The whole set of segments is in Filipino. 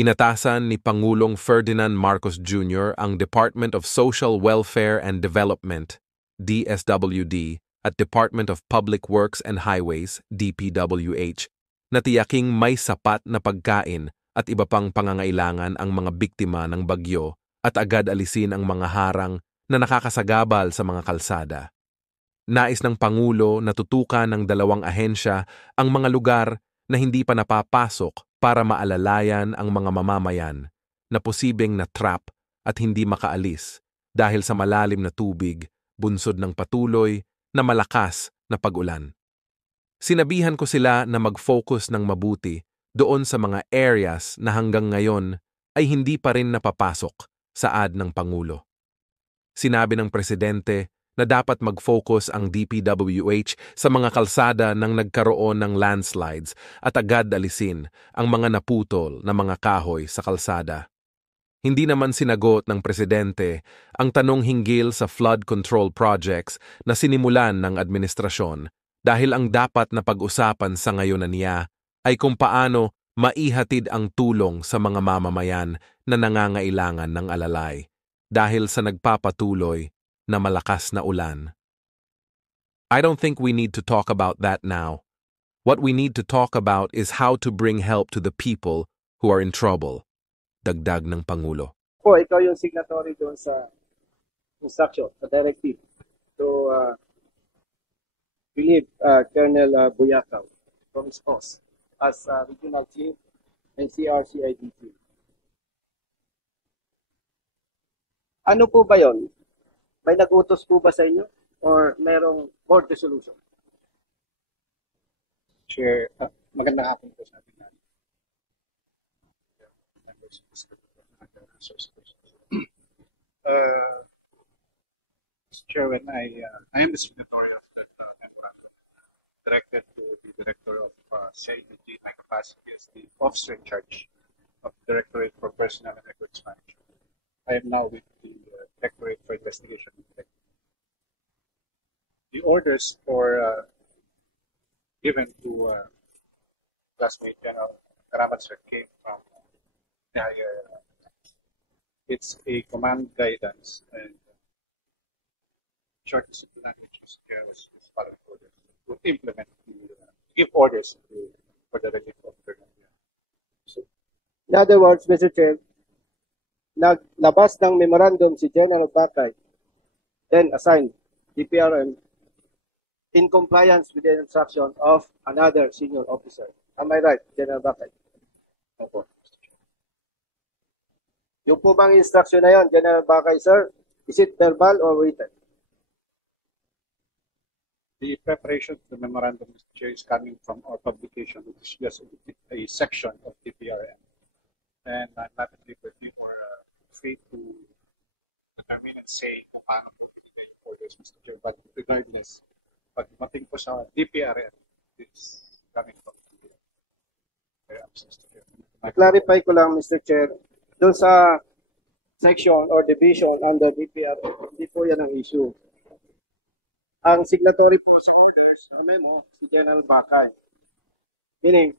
Inatasan ni Pangulong Ferdinand Marcos Jr. ang Department of Social Welfare and Development, DSWD, at Department of Public Works and Highways, DPWH, na tiyaking may sapat na pagkain at iba pang pangangailangan ang mga biktima ng bagyo at agad alisin ang mga harang na nakakasagabal sa mga kalsada. Nais ng Pangulo na tutukan ng dalawang ahensya ang mga lugar na hindi pa napapasok para maalalayan ang mga mamamayan na posibleng na-trap at hindi makaalis dahil sa malalim na tubig, bunsod ng patuloy na malakas na pag-ulan. Sinabihan ko sila na mag-focus ng mabuti doon sa mga areas na hanggang ngayon ay hindi pa rin napapasok sa ad ng Pangulo. Sinabi ng Presidente na dapat mag-focus ang DPWH sa mga kalsada nang nagkaroon ng landslides at agad alisin ang mga naputol na mga kahoy sa kalsada. Hindi naman sinagot ng Presidente ang tanong hinggil sa flood control projects na sinimulan ng administrasyon dahil ang dapat na pag-usapan sa ngayon niya ay kung paano maihatid ang tulong sa mga mamamayan na nangangailangan ng alalay dahil sa nagpapatuloy na malakas na ulan. I don't think we need to talk about that now. What we need to talk about is how to bring help to the people who are in trouble, dagdag ng Pangulo. Po, ikaw yung signatory doon sa instruction, sa directive. So, believe Colonel Buyakaw from his post as Regional Chief and CRCIDP. Ano po ba yon? May nag-utos po ba sa inyo? Or merong board resolution? Chair, magandang hapon po sa ating natin. Mr. Chair, when I am the signatory of that memorandum directed to the Director of CIDP, my capacity as the officer in charge of the Directorate for Personnel and Records Management. I am now with the Directorate for Investigation and Detective. The orders for given to classmate General Karamat Sir came from it's a command guidance and short simple language is following orders to implement give orders for the relief of So, in other words, Mr. Chair, naglabas ng memorandum si General Bakay, then assigned DPRM in compliance with the instruction of another senior officer. Am I right, General Bakay? Opo. Yung po bang instruction na yun, General Bakay, sir, is it verbal or written? The preparation of the memorandum, Mr. Chair, is coming from our publication, which is just a section of DPRM. And I'm not at liberty or free to determine and say kung paano po binigay yung orders, Mr. Chair. But regardless, pag mating po sa DPRM, it's coming from DPRM. Mr. Chair. Clarify ko lang, Mr. Chair, doon sa section or division under DPRM, hindi po yan ang issue. Ang signatory po sa orders, memo, si General Bakay. Meaning,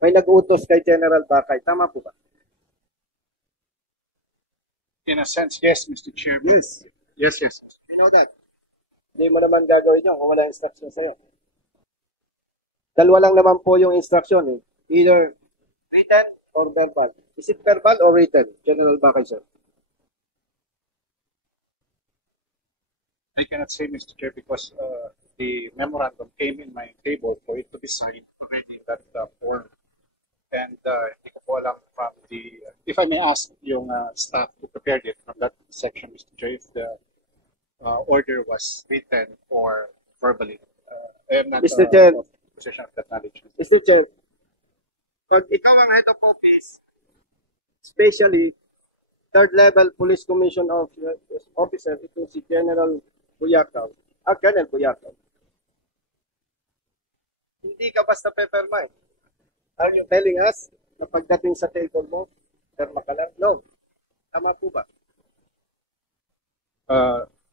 may nag-utos kay General Bakay. Tama po ba? In a sense, yes, Mr. Chair. Yes. Yes. You know that. Hindi mo naman gagawin yun kung wala instruction sa'yo. Dalawa lang naman po yung instruction eh. Either written or verbal. Is it verbal or written, General Bakay, sir? I cannot say, Mr. Chair, because the memorandum came in my table for it to be signed already in that form. And hindi ko po alam from the, if I may ask yung staff who prepared it from that section, Mr. Chair, if the order was written or verbally. I am not Mr. Chair, in possession of that knowledge. Mr. Chair, pag ikaw ang head of office, especially third level police commission officer, ito si General Buyakaw, Colonel Buyakaw, hindi ka basta peppermint. Are you telling us na pagdating sa table mo, perma ka lang? No. Tama po ba?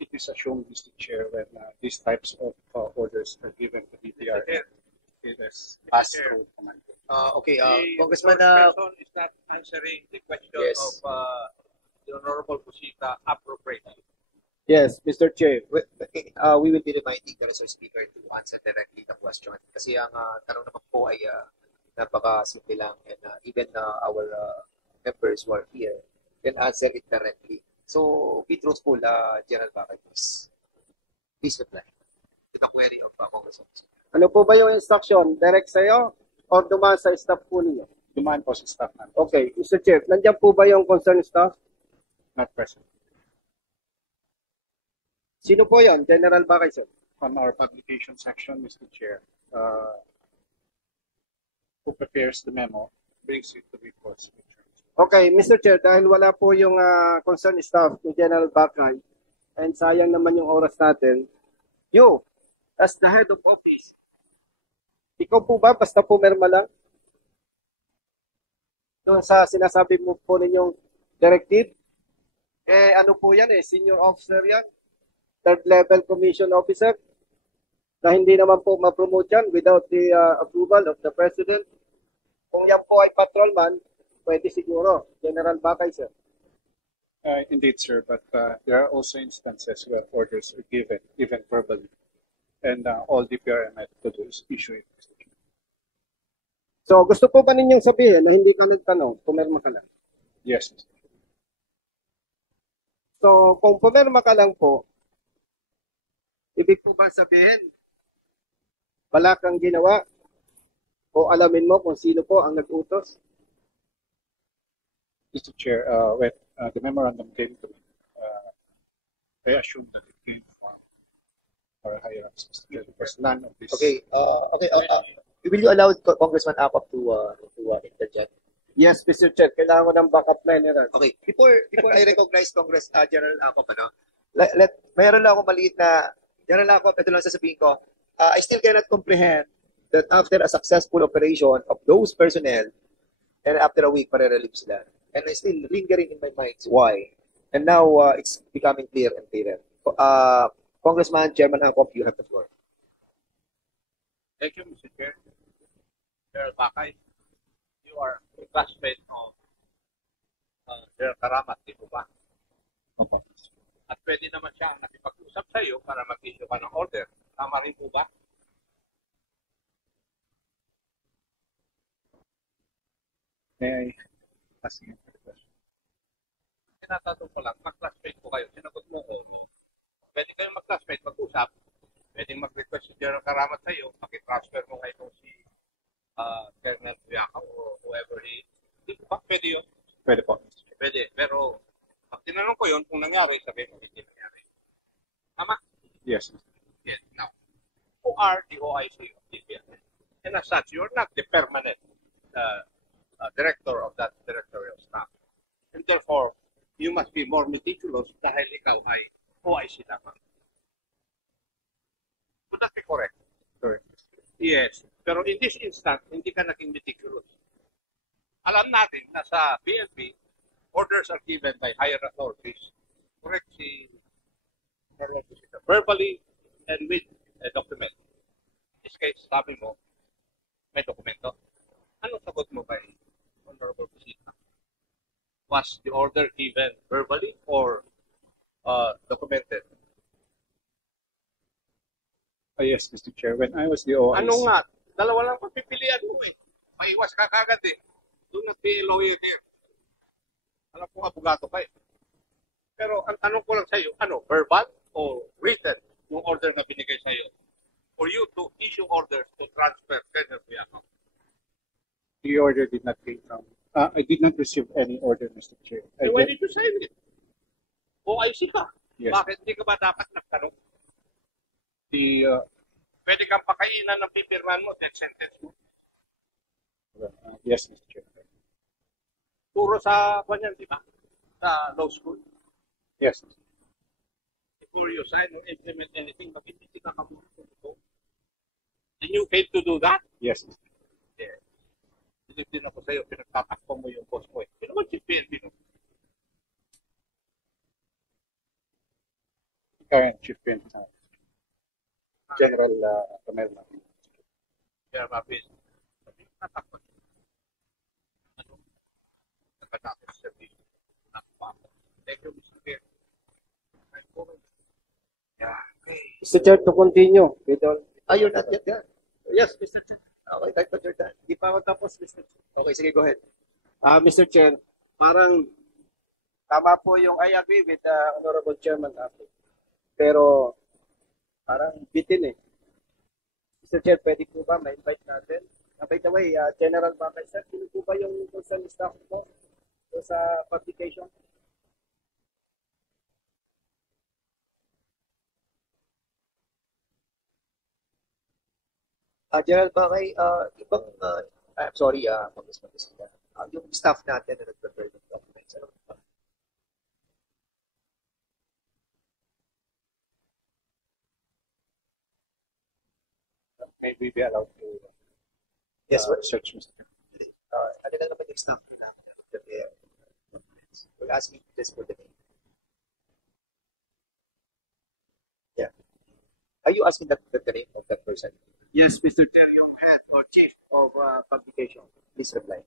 It is assumed, Mr. Chair, when these types of orders are given to DPRM. it is passed Chair. through command. Okay, The Congressman, first person is not answering the question Yes. of the Honorable Busita appropriately. Yes, Mr. Chair. we will be reminding the resource speaker to answer directly the question. Kasi ang tanong naman po ay napaka-simple lang, and even our members who are here can answer it directly. So, be truthful, General Bakay, please. Please reply to the query of Congressman. Ano po ba yung instruction? Direct sa'yo or dumaan sa staff po ninyo? Dumaan po sa staff namin, Okay, Mr. Chair, nandiyan po ba yung concerned staff? not present. Sino po yon? General Bakay, sir. On our publication section, Mr. Chair, who prepares the memo brings it to reports. Okay, Mr. Chair, dahil wala po yung concerned staff ni General Bakay, and sayang naman yung oras natin, you, as the head of office, ikaw po ba basta pumirma lang? Doon sa sinasabi mo po ninyong directive? Ano po yan senior officer yan? Third level commission officer? Na hindi naman po ma-promote yan without the approval of the President? Kung yan po ay patrolman, pwede siguro. General Bakay, sir. Indeed, sir, but there are also instances where orders are given, even verbally, and all DPRM had to do is issue it. So, gusto po ba ninyong sabihin na hindi ka nagtanong, pumirma ka lang? Yes, Mr. So, kung pumirma ka lang po, ibig po ba sabihin, wala kang ginawa? O alamin mo kung sino po ang nag-utos? Mr. Chair, when the memorandum came to me, I assumed that it came from our higher ups, Mr. Chair, because none of this. Okay, will you allow Congressman Acop to interject? Yes, Mr. Chair, kailangan ko ng backup line. Okay, before I recognize General Acop, mayroon lang ako maliit na, General Acop, ito lang sasabihin ko, I still cannot comprehend that after a successful operation of those personnel, and after a week, pare-relieve sila. And it's still lingering in my mind why. And now, it's becoming clear and clearer. Congressman, Chairman Acop, you have the floor. Thank you, Mr. Chair. General Bakay, you are a classmate of General Karamat, di po ba? Opo. At pwede naman siya nakipag-usap sa iyo para mag-issue ka ng order. Tama rin po ba? May I ask you a question? Tinatanong ko lang, mag-classmate po kayo. Sinagot mo ko. Pwede kayong mag-classmate, mag-usap. Pwede mag-request si General Karamat sa iyo, makitransfer mo kayo si Colonel Tuyaka o whoever he is. Di ba? Pwede yun? Pwede po. Pwede. Pero, pag tinanong ko yun, kung nangyari, sabihin mo, hindi nangyari. Tama? Yes, Mr. Yes. Now, who are the OIC of DPRM? And as such, you're not the permanent director of that directorial staff. And therefore, you must be more meticulous dahil ikaw ay OIC lamang. Would that be correct? Correct. Yes. Pero in this instance, hindi ka naging meticulous. Alam natin na sa PNP, orders are given by higher authorities. Correct si verbally and with a document. In this case, sabi mo, may dokumento. Anong sagot mo kay Honorable Busita? Was the order given verbally or documented? Yes, Mr. Chair. When I was the OIC, Ano nga? Dalawa lang pagpipilian mo eh. Maiwas ka kagad eh. Do not be a lawyer here. Alam ko abogado ka eh. Pero ang tanong ko lang sa iyo, ano, verbal o written yung order na binigay sa iyo? For you to issue orders to transfer Colonel Tuyako. the order did not came from. I did not receive any order, Mr. Chair. I Why did- did you say it? OIC ka. Yes. Bakit hindi ka ba dapat nagtanong? the Pwede kang pakainan ng pipirman mo, death sentence mo. yes, Mr. Chair. Puro sa kanyan, di ba? Sa law school. Yes. Before you sign or implement anything, makikiti ka muna kung ito. Did you fail to do that? Yes. Yeah. Silip din ako sa'yo, pinagtatakpo mo yung boss mo eh. Sino ba si PNP no? Current Chief PNP General Romel Martin. Chair Marvin. Sabi ko, natakot. Ano? Nagkatapos sa video. Nakapako. Thank you, Mr. Chair. Yeah. Mr. Chair, to continue with all. You're not yet done. Yes, Mr. Chair. Okay, I thought you're done. Di pa ako tapos, Mr. Chair. Okay, sige, go ahead. Mr. Chair, parang tama po yung I agree with the Honorable Chairman natin. Pero parang bitin eh. Mr. Chair, pwede po ba ma-invite natin? By the way, General Bakay, sir, sino po ba yung concerned staff mo sa publication? General Bakay, ibang, I'm sorry, Congressman Casilla. Yung staff natin na nag-prepare ng documents, ano ba? May we be allowed to Yes, what? search, Mr. Chair? Ano lang naman yung staff na nag-prepare ng documents? We're asking just for the name. Yeah. Are you asking that the name of that person? Yes, Mr. Chair, yung head or chief of publication. Please reply.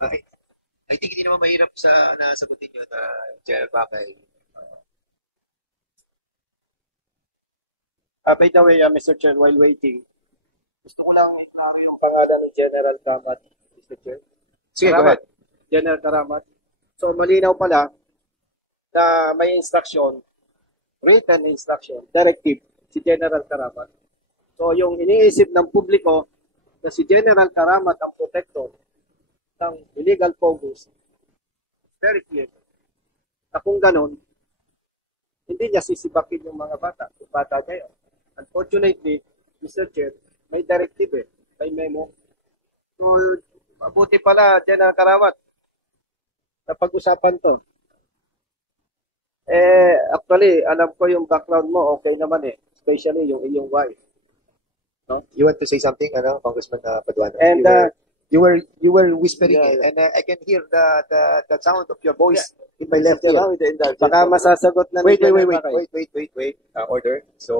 Okay. I think hindi naman mahirap sa nasagutin yun, General Bakay. By the way, Mr. Chair, while waiting, gusto ko lang iklaro yung pangalan ni General Karamat, Mr. Chair. Sige, go Karamat. ahead. General Karamat. So, malinaw pala na may instruction, written instruction, directive, si General Karamat. So, yung iniisip ng publiko na si General Karamat ang protector ng illegal photos, very clear. Na kung ganun, hindi niya sisibakin yung mga bata. Yung bata niya yun. Unfortunately, Mr. Chair, may directive eh. May memo. So, mabuti pala, General Karamat, na pag-usapan to. Actually, alam ko yung background mo, okay naman eh. Especially yung iyong wife. No? You want to say something, Congressman Paduano? And, You were whispering Yeah. and I can hear the sound of your voice in my left ear. baka masasagot na ni Wait. General Bakay. Order. So